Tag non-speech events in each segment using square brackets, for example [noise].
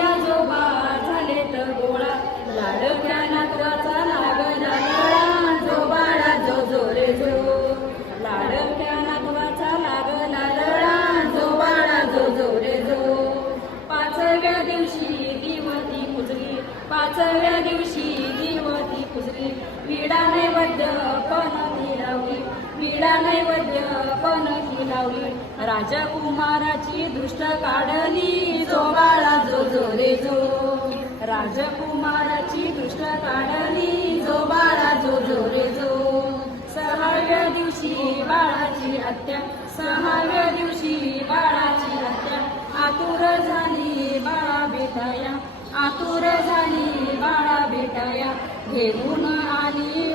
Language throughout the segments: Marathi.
आजोबा झाले तर गोळा. लाडक्या नात्राचा लागला आजोबा जो जो रे जो. लाडक्या नातवाचा लागला जो पाचव्या दिवशी दिवती पुजली. पाचव्या दिवशी दिवती पुजली. विडा नैवेद्य पण लावली? केला नैवेद्य पण लावली राजकुमाराची दृष्ट काढली जो बाळा जो जो रे जो. राजकुमाराची दृष्ट काढली जो बाळा जो जो रे जो. सहाव्या दिवशी बाळाची हत्या सहाव्या दिवशी बाळाची हत्या. आतुर झाली बाळा भेटाया आतुर झाली बाळा भेटाया. घेऊन आली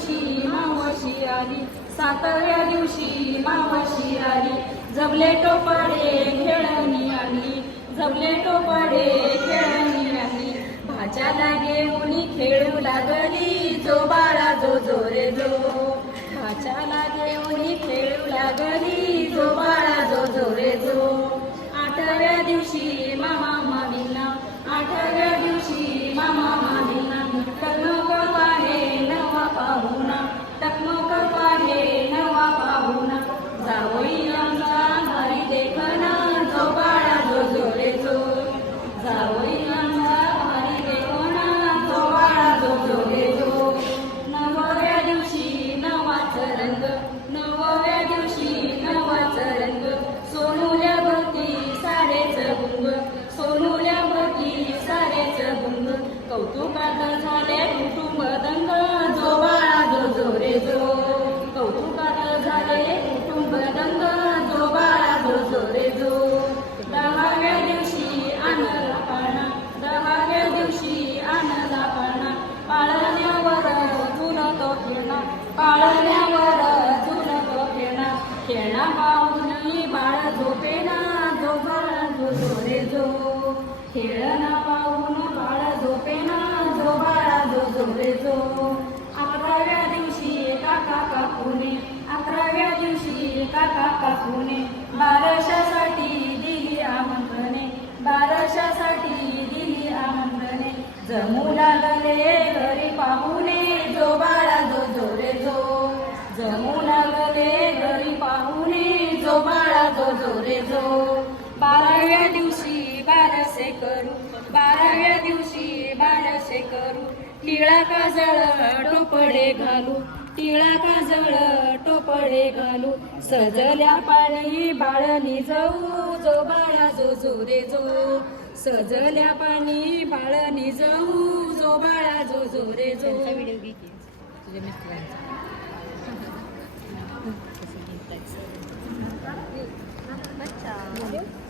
दिवशी मावशी आली. सातव्या दिवशी मावशी आली. जबले टोपाडे खेळणी आली जबले टोपाडे खेळणी आली भाच्या लागे मुली खेळू लागली. जो बाळा जो जोरे जो. भाच्या लागे मुली खेळू लागली. जो बाळा जो जोरे जो. आठव्या दिवशी मामा मामीला आठव्या दिवशी मामा खेळणा पाहून बाळ झोपेना जो बाळा जो जो जो अकराव्या दिवशी काका काकूने अकराव्या दिवशी काका काकूने बाराशासाठी दिली आमंत्रणे बाराशासाठी दिली आमंत्रणे. जमू लागले घरी पाहुणे जो बाळा जो जो रे जो जमू लागले घरी पाहुणे जो बाळा जो जो जो बाराव्या दिवशी बाराशे करू बाराव्या दिवशी बारसे करू. टिळा काजळ टोपडे घालू टिळा काजळ टोपडे घालू. सजल्या पाणी बाळणी जाऊ जो बाळा जो जो रे जो. सजल्या पाणी बाळणी जाऊ जो बाळा जो जो रे जो. [laughs]